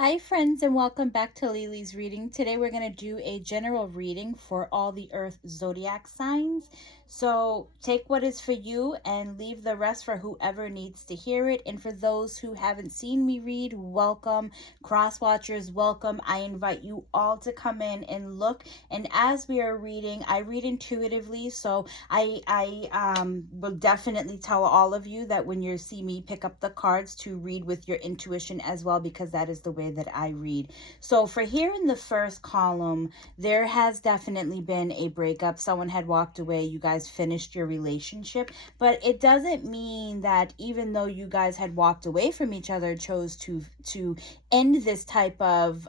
Hi friends, and welcome back to Lily's reading. Today we're going to do a general reading for all the earth zodiac signs. So take what is for you and leave the rest for whoever needs to hear it. And for those who haven't seen me read, welcome. Cross watchers, welcome. I invite you all to come in and look. And as we are reading, I read intuitively, so I will definitely tell all of you that when you see me pick up the cards to read with your intuition as well, because that is the way that I read. So for here in the first column, there has definitely been a breakup. Someone had walked away. You guys finished your relationship, but it doesn't mean that even though you guys had walked away from each other, chose to end this type of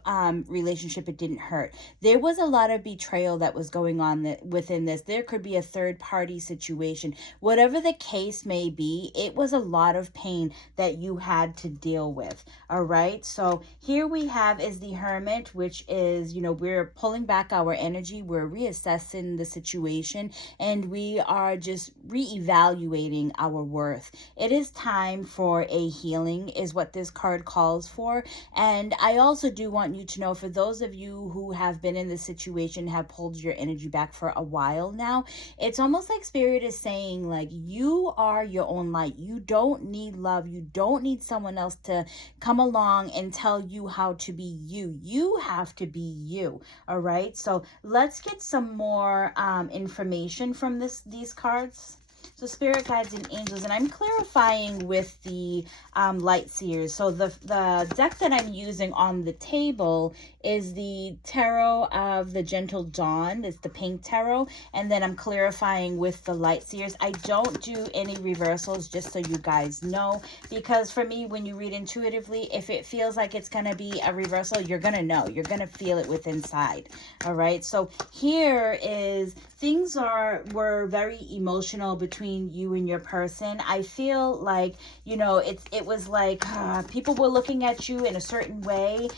relationship, it didn't hurt. There was a lot of betrayal that was going on within this. There could be a third party situation. Whatever the case may be, it was a lot of pain that you had to deal with. All right. So here we have is the Hermit, which is, we're pulling back our energy. We're reassessing the situation, and we are just reevaluating our worth. It is time for a healing is what this card calls for. And I also do want you to know, for those of you who have been in this situation, have pulled your energy back for a while now, it's almost like Spirit is saying, like, you are your own light. You don't need love. You don't need someone else to come along and tell you how to be you. You have to be you. All right. So let's get some more information from these cards. So Spirit Guides and Angels, and I'm clarifying with the Light Seers. So the deck that I'm using on the table is the Tarot of the Gentle Dawn. It's the pink tarot. And then I'm clarifying with the Light Seers. I don't do any reversals, just so you guys know, because for me, when you read intuitively, if it feels like it's going to be a reversal, you're going to know. You're going to feel it within inside. All right. So here is things were very emotional between you and your person. I feel like, it was like people were looking at you in a certain way.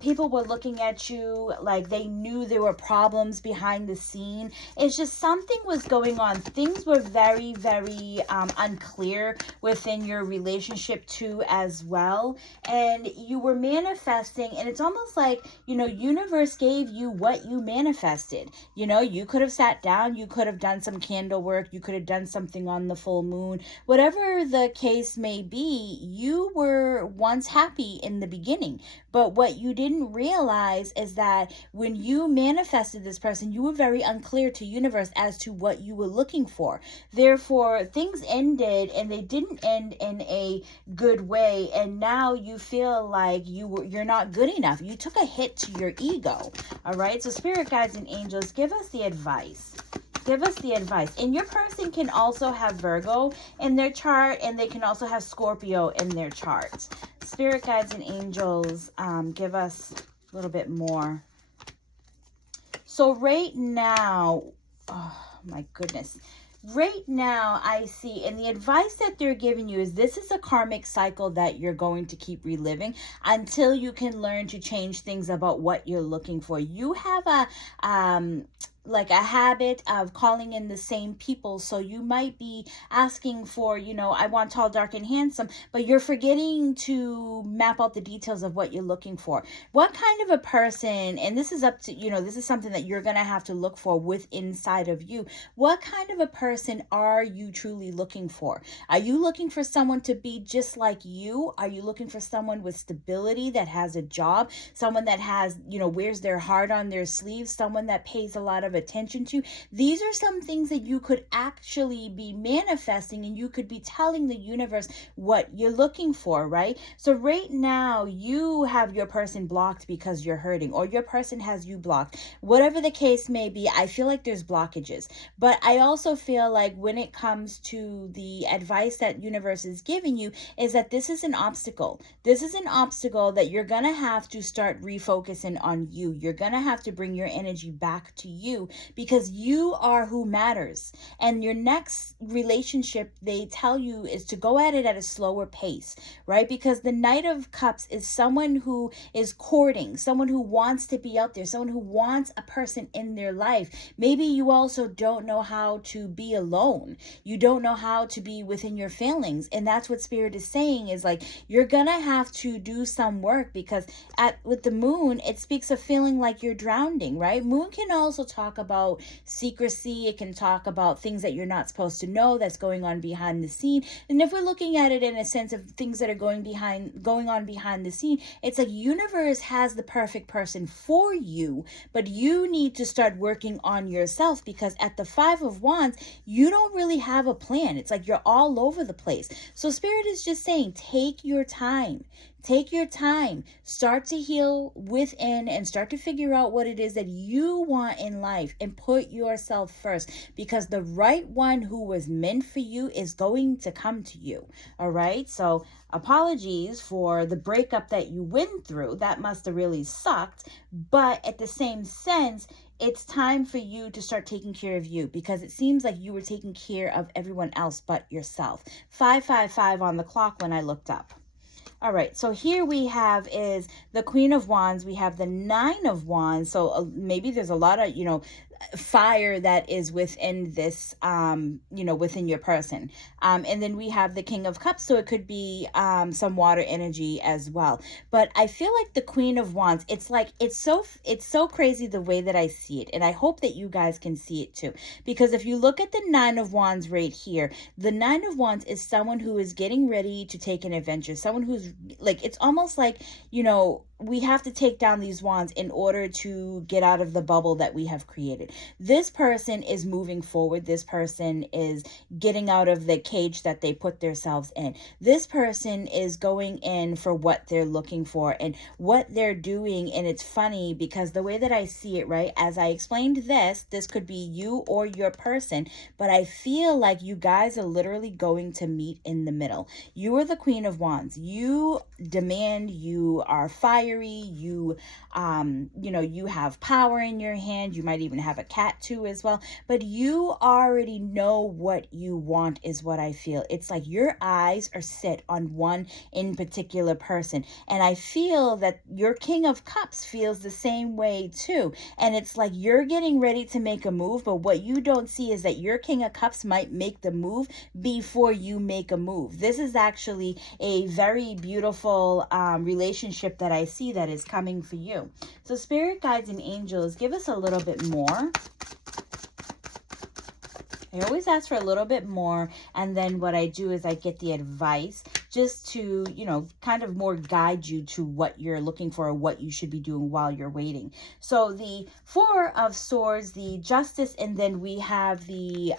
People were looking at you like they knew there were problems behind the scene. It's just something was going on. Things were very, very unclear within your relationship too as well. And you were manifesting, and it's almost like, universe gave you what you manifested. You could have sat down, you could have done some candle work, you could have done something on the full moon. Whatever the case may be, you were once happy in the beginning. But what you didn't realize is that when you manifested this person, you were very unclear to universe as to what you were looking for. Therefore, things ended, and they didn't end in a good way. And now you feel like you're not good enough. You took a hit to your ego. All right. So Spirit Guides and Angels, give us the advice. Give us the advice. And your person can also have Virgo in their chart, and they can also have Scorpio in their chart. Spirit Guides and Angels, give us a little bit more. So right now, oh my goodness. Right now, I see, and the advice that they're giving you is this is a karmic cycle that you're going to keep reliving until you can learn to change things about what you're looking for. You have a habit of calling in the same people. So you might be asking for, I want tall, dark, and handsome, but you're forgetting to map out the details of what you're looking for. What kind of a person, and this is up to, this is something that you're going to have to look for with inside of you. What kind of a person are you truly looking for? Are you looking for someone to be just like you? Are you looking for someone with stability, that has a job, someone that has, wears their heart on their sleeve, someone that pays a lot of attention to? These are some things that you could actually be manifesting, and you could be telling the universe what you're looking for, right? So right now you have your person blocked because you're hurting, or your person has you blocked. Whatever the case may be, I feel like there's blockages. But I also feel like when it comes to the advice that universe is giving you, is that this is an obstacle. This is an obstacle that you're going to have to start refocusing on you. You're going to have to bring your energy back to you you, because you are who matters. And your next relationship, they tell you, is to go at it at a slower pace, right? Because the Knight of Cups is someone who is courting, someone who wants to be out there, someone who wants a person in their life. Maybe you also don't know how to be alone. You don't know how to be within your feelings. And that's what Spirit is saying, is like, you're gonna have to do some work, because with the moon, it speaks of feeling like you're drowning, right? Moon can also talk about secrecy. It can talk about things that you're not supposed to know that's going on behind the scene. And if we're looking at it in a sense of things that are going on behind the scene, it's like universe has the perfect person for you, but you need to start working on yourself, because at the Five of Wands, you don't really have a plan. It's like you're all over the place. So Spirit is just saying, take your time. Take your time. Start to heal within and start to figure out what it is that you want in life, and put yourself first, because the right one who was meant for you is going to come to you. All right. So apologies for the breakup that you went through. That must have really sucked. But at the same sense, it's time for you to start taking care of you, because it seems like you were taking care of everyone else but yourself. 555 on the clock when I looked up. All right, so here we have is the Queen of Wands. We have the Nine of Wands. So maybe there's a lot of, fire that is within this, within your person. And then we have the King of Cups. So it could be some water energy as well. But I feel like the Queen of Wands, it's so crazy the way that I see it. And I hope that you guys can see it too. Because if you look at the Nine of Wands right here, the Nine of Wands is someone who is getting ready to take an adventure. Someone who's like, it's almost like, we have to take down these wands in order to get out of the bubble that we have created. This person is moving forward. This person is getting out of the cage that they put themselves in. This person is going in for what they're looking for and what they're doing. And it's funny because the way that I see it, right, as I explained this could be you or your person, but I feel like you guys are literally going to meet in the middle. You are the Queen of Wands. You demand, you are fiery, you have power in your hand. You might even have a cat too as well, but you already know what you want, is what I feel. It's like your eyes are set on one in particular person, and I feel that your King of Cups feels the same way too. And it's like you're getting ready to make a move, but what you don't see is that your King of Cups might make the move before you make a move. This is actually a very beautiful relationship that I see that is coming for you. So spirit guides and angels, give us a little bit more. I always ask for a little bit more, and then what I do is I get the advice just to, kind of more guide you to what you're looking for or what you should be doing while you're waiting. So the Four of Swords, the Justice, and then we have the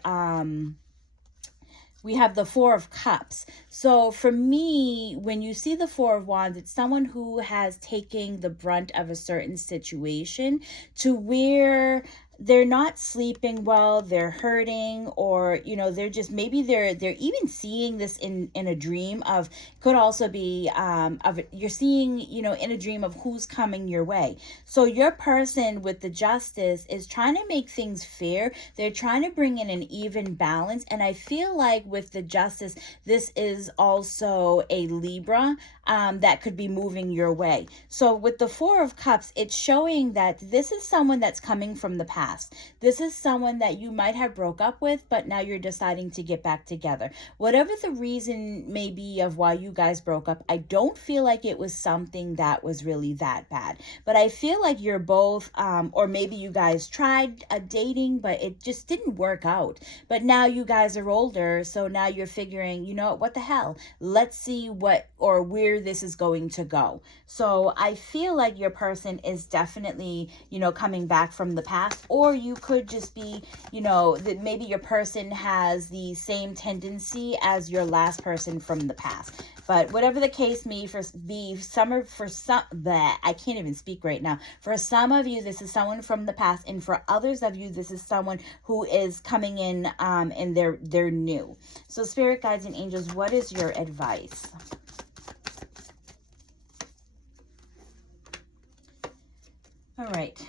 Four of Cups. So for me, when you see the Four of Wands, it's someone who has taken the brunt of a certain situation to where they're not sleeping well, they're hurting, or, they're just, maybe they're even seeing this in a dream of, could also be, you're seeing, in a dream of who's coming your way. So your person with the Justice is trying to make things fair. They're trying to bring in an even balance. And I feel like with the Justice, this is also a Libra that could be moving your way. So with the Four of Cups, it's showing that this is someone that's coming from the past. This is someone that you might have broke up with, but now you're deciding to get back together. Whatever the reason may be of why you guys broke up, I don't feel like it was something that was really that bad. But I feel like you're both, or maybe you guys tried dating, but it just didn't work out. But now you guys are older, so now you're figuring, what the hell? Let's see what or where this is going to go. So I feel like your person is definitely, coming back from the past, or you could just be, that maybe your person has the same tendency as your last person from the past. But whatever the case may be, I can't even speak right now. For some of you, this is someone from the past, and for others of you, this is someone who is coming in, and they're new. So spirit guides and angels, what is your advice? All right.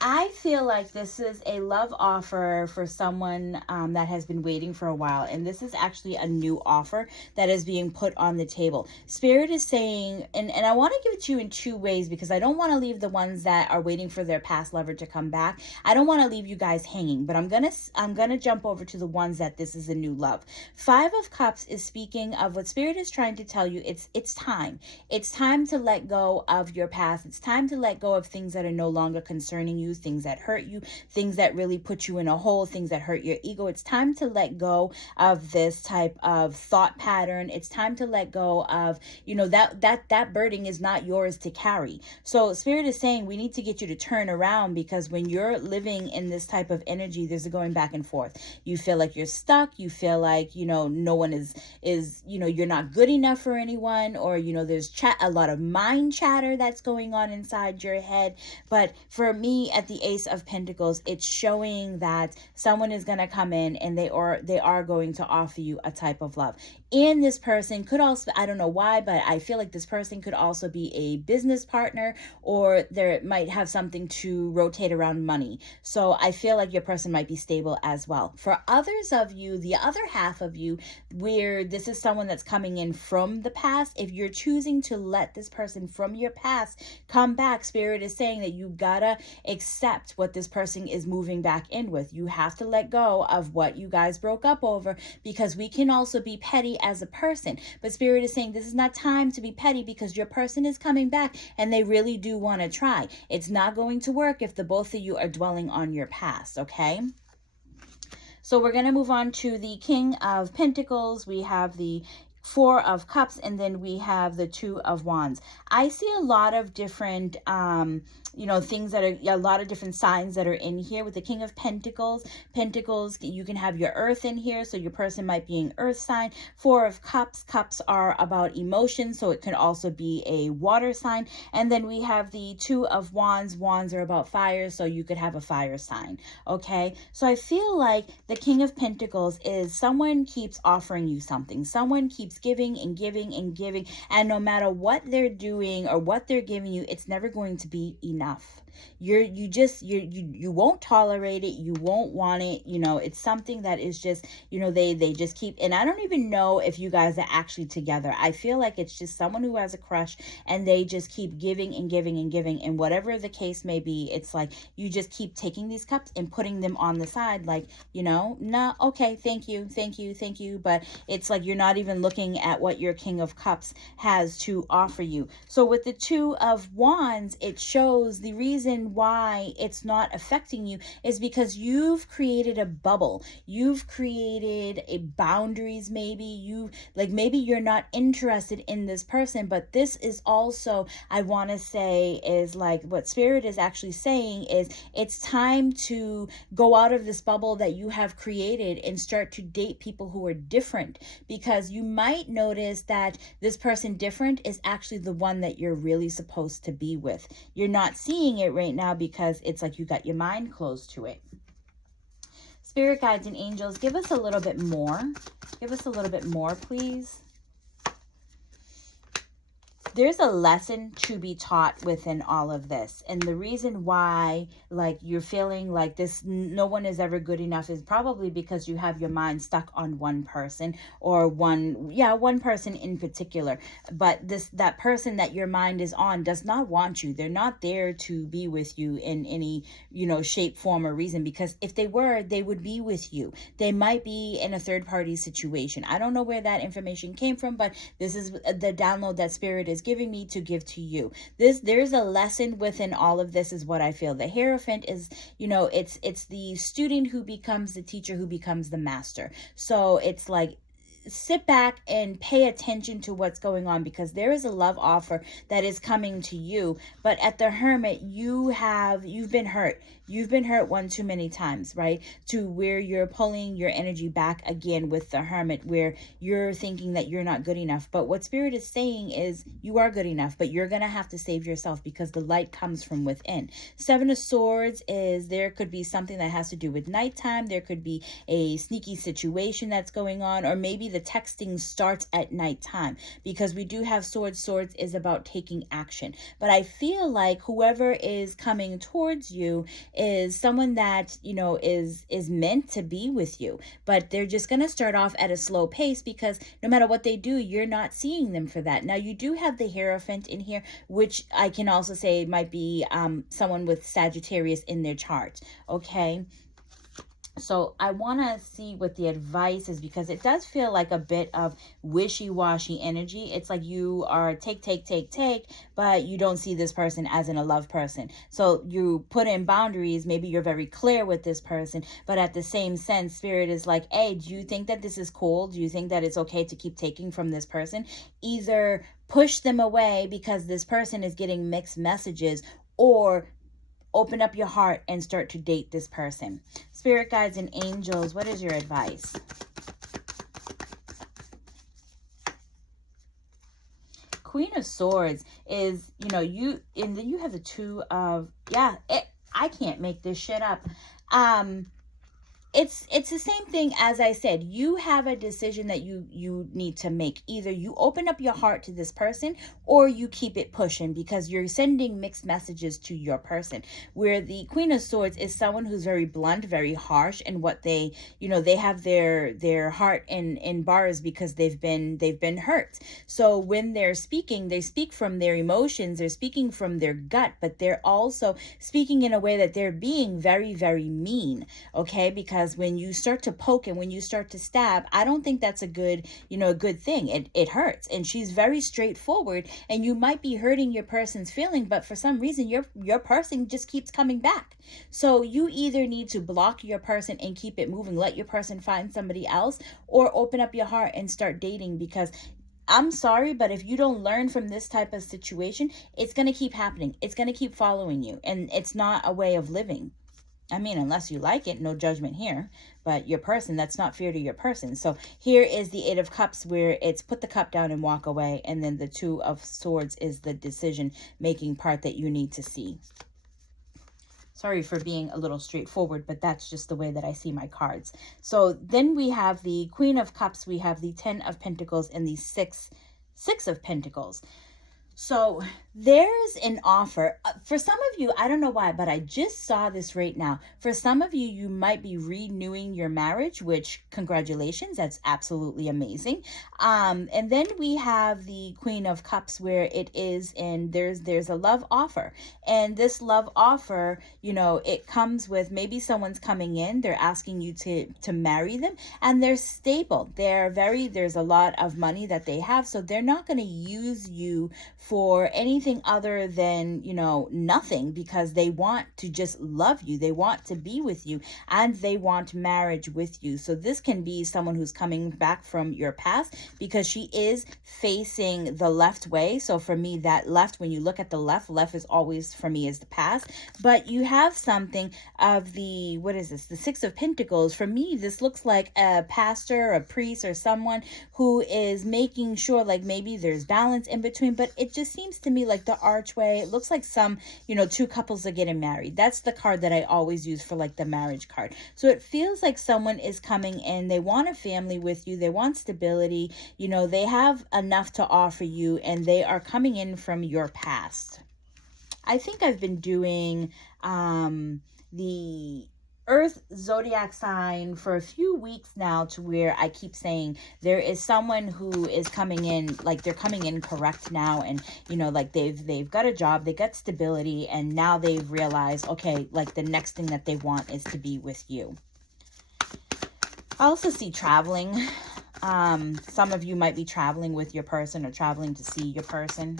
I feel like this is a love offer for someone that has been waiting for a while. And this is actually a new offer that is being put on the table. Spirit is saying, and I want to give it to you in two ways, because I don't want to leave the ones that are waiting for their past lover to come back. I don't want to leave you guys hanging, but I'm gonna jump over to the ones that this is a new love. Five of Cups is speaking of what Spirit is trying to tell you. It's time. It's time to let go of your past. It's time to let go of things that are no longer concerning you, things that hurt you, things that really put you in a hole, things that hurt your ego. It's time to let go of this type of thought pattern. It's time to let go of, that burden is not yours to carry. So Spirit is saying we need to get you to turn around, because when you're living in this type of energy, there's a going back and forth. You feel like you're stuck. You feel like, no one is, you're not good enough for anyone, or, there's a lot of mind chatter that's going on inside your head. But for me, at the Ace of Pentacles, it's showing that someone is going to come in and they are going to offer you a type of love. And this person could also, I don't know why, but I feel like this person could also be a business partner, or there might have something to rotate around money. So I feel like your person might be stable as well. For others of you, the other half of you, where this is someone that's coming in from the past, if you're choosing to let this person from your past come back, Spirit is saying that you gotta accept what this person is moving back in with. You have to let go of what you guys broke up over, because we can also be petty as a person. But Spirit is saying this is not time to be petty, because your person is coming back and they really do want to try. It's not going to work if the both of you are dwelling on your past, okay? So we're going to move on to the King of Pentacles. We have the Four of Cups, and then we have the Two of Wands. I see a lot of different things that are, a lot of different signs that are in here. With the King of Pentacles, you can have your earth in here, so your person might be an earth sign. Four of Cups, cups are about emotions, so it could also be a water sign. And then we have the Two of Wands. Wands are about fire, so you could have a fire sign, okay? So I feel like the King of Pentacles is someone keeps offering you something. Someone keeps giving and giving and giving, and no matter what they're doing or what they're giving you, it's never going to be enough. You won't tolerate it. You won't want it. It's something that is just, they just keep, and I don't even know if you guys are actually together. I feel like it's just someone who has a crush and they just keep giving and giving and giving. And whatever the case may be, it's like you just keep taking these cups and putting them on the side, like, no, okay, thank you. But it's like you're not even looking at what your King of Cups has to offer you. So with the Two of Wands, it shows the reason why it's not affecting you is because you've created a bubble. You've created a boundaries. Maybe maybe you're not interested in this person, but this is also, I want to say, is like what Spirit is actually saying is it's time to go out of this bubble that you have created and start to date people who are different, because you might notice that this person different is actually the one that you're really supposed to be with. You're not seeing it right now because it's like you got your mind closed to it. Spirit guides and angels, give us a little bit more. Give us a little bit more, please. There's a lesson to be taught within all of this. And the reason why, like, you're feeling like this, no one is ever good enough, is probably because you have your mind stuck on one person, or one person in particular. But that person that your mind is on does not want you. They're not there to be with you in any, shape, form, or reason, because if they were, they would be with you. They might be in a third party situation. I don't know where that information came from, but this is the download that Spirit is giving me to give to you. There's a lesson within all of this, is what I feel. The Hierophant is, it's the student who becomes the teacher, who becomes the master. So it's like, sit back and pay attention to what's going on, because there is a love offer that is coming to you. But at the Hermit, you've been hurt. You've been hurt one too many times, right? To where you're pulling your energy back again with the Hermit, where you're thinking that you're not good enough. But what Spirit is saying is you are good enough, but you're going to have to save yourself, because the light comes from within. Seven of Swords is, there could be something that has to do with nighttime. There could be a sneaky situation that's going on, or maybe the texting starts at nighttime, because we do have swords. Swords is about taking action. But I feel like whoever is coming towards you is someone that, you know, is meant to be with you, but they're just going to start off at a slow pace because no matter what they do, you're not seeing them for that. Now, you do have the Hierophant in here, which I can also say might be someone with Sagittarius in their chart. Okay. So I want to see what the advice is, because it does feel like a bit of wishy-washy energy. It's like you are take, but you don't see this person as in a love person. So you put in boundaries. Maybe you're very clear with this person, but at the same sense, Spirit is like, hey, do you think that this is cool? Do you think that it's okay to keep taking from this person? Either push them away because this person is getting mixed messages, or open up your heart and start to date this person. Spirit guides and angels, what is your advice? Queen of Swords is, you know, you have the Two of, I can't make this shit up. It's the same thing. As I said, you have a decision that you need to make. Either you open up your heart to this person, or you keep it pushing, because you're sending mixed messages to your person. Where the Queen of Swords is someone who's very blunt, very harsh, and what they, you know, they have their heart in bars because they've been hurt. So when they're speaking, they speak from their emotions, they're speaking from their gut, but they're also speaking in a way that they're being very, very mean. Okay, because when you start to poke and when you start to stab, I don't think that's a good, you know, a good thing. It hurts. And she's very straightforward, and you might be hurting your person's feeling, but for some reason your person just keeps coming back. So you either need to block your person and keep it moving, let your person find somebody else, or open up your heart and start dating, because I'm sorry, but if you don't learn from this type of situation, it's going to keep happening. It's going to keep following you, and it's not a way of living. I mean, unless you like it, no judgment here, but your person, that's not fair to your person. So here is the Eight of Cups, where it's put the cup down and walk away. And then the Two of Swords is the decision-making part that you need to see. Sorry for being a little straightforward, but that's just the way that I see my cards. So then we have the Queen of Cups, we have the Ten of Pentacles, and the Six of Pentacles. So there's an offer. For some of you, I don't know why, but I just saw this right now. For some of you, you might be renewing your marriage, which congratulations, that's absolutely amazing. And then we have the Queen of Cups, where it is, and there's a love offer. And this love offer, you know, it comes with, maybe someone's coming in, they're asking you to marry them, and they're stable. There's a lot of money that they have, so they're not going to use you for anything other than, you know, nothing, because they want to just love you. They want to be with you, and they want marriage with you. So this can be someone who's coming back from your past, because she is facing the left way. So for me, that left, when you look at the left is always, for me, is the past. But you have something of the, what is this? The Six of Pentacles. For me, this looks like a pastor, a priest, or someone who is making sure, like, maybe there's balance in between, but it just seems to me like the archway, it looks like some, you know, two couples are getting married. That's the card that I always use for, like, the marriage card. So it feels like someone is coming in, they want a family with you, they want stability, you know, they have enough to offer you, and they are coming in from your past. I think I've been doing the Earth zodiac sign for a few weeks now, to where I keep saying there is someone who is coming in, like, they're coming in correct now, and, you know, like, they've got a job, they got stability, and now they've realized, okay, like, the next thing that they want is to be with you. I also see traveling. Some of you might be traveling with your person, or traveling to see your person.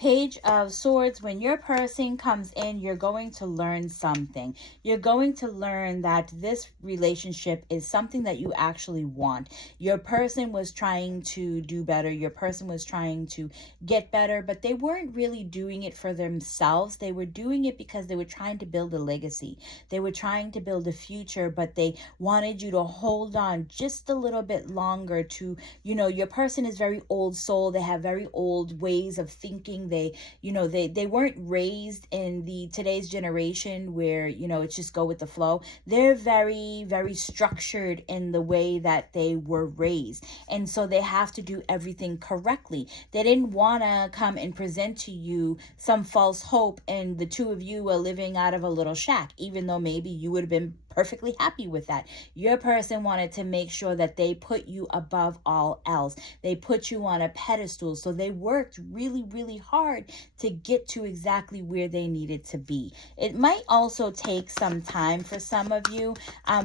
Page of Swords, when your person comes in, you're going to learn something. You're going to learn that this relationship is something that you actually want. Your person was trying to do better. Your person was trying to get better, but they weren't really doing it for themselves. They were doing it because they were trying to build a legacy. They were trying to build a future, but they wanted you to hold on just a little bit longer to, you know, your person is very old soul. They have very old ways of thinking. They, they weren't raised in the today's generation where, it's just go with the flow. They're very, very structured in the way that they were raised. And so they have to do everything correctly. They didn't want to come and present to you some false hope and the two of you are living out of a little shack, even though maybe you would have been perfectly happy with that. Your person wanted to make sure that they put you above all else. They put you on a pedestal. So they worked really, really hard to get to exactly where they needed to be. It might also take some time for some of you,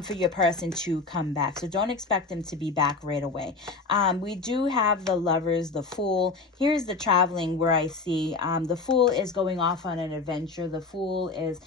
for your person to come back. So don't expect them to be back right away. We do have the Lovers, the Fool. Here's the traveling where I see the Fool is going off on an adventure. The Fool is,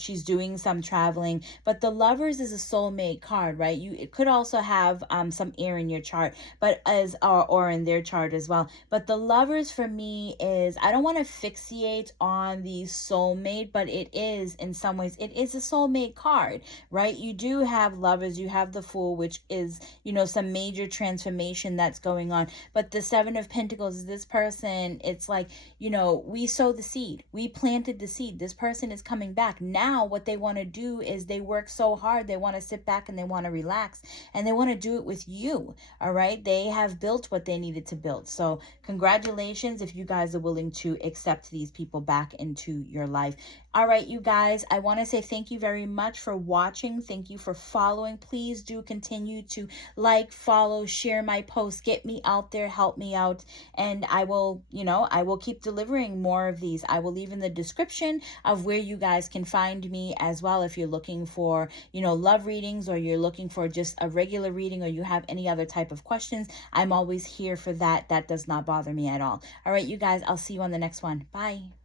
she's doing some traveling, but the Lovers is a soulmate card, right? It could also have some air in your chart, but or in their chart as well. But the Lovers for me is, I don't want to fixate on the soulmate, but it is in some ways, it is a soulmate card, right? You do have Lovers, you have the Fool, which is, some major transformation that's going on. But the Seven of Pentacles is this person, it's like, we sowed the seed, we planted the seed. This person is coming back. Now what they want to do is they work so hard, they want to sit back and they want to relax and they want to do it with you. All right, they have built what they needed to build. So congratulations if you guys are willing to accept these people back into your life. All right, you guys, I want to say thank you very much for watching. Thank you for following. Please do continue to like, follow, share my posts, get me out there, help me out, and I will keep delivering more of these. I will leave in the description of where you guys can find me as well if you're looking for love readings, or you're looking for just a regular reading, or you have any other type of questions. I'm always here for that. That does not bother me at all. All right, you guys, I'll see you on the next one. Bye.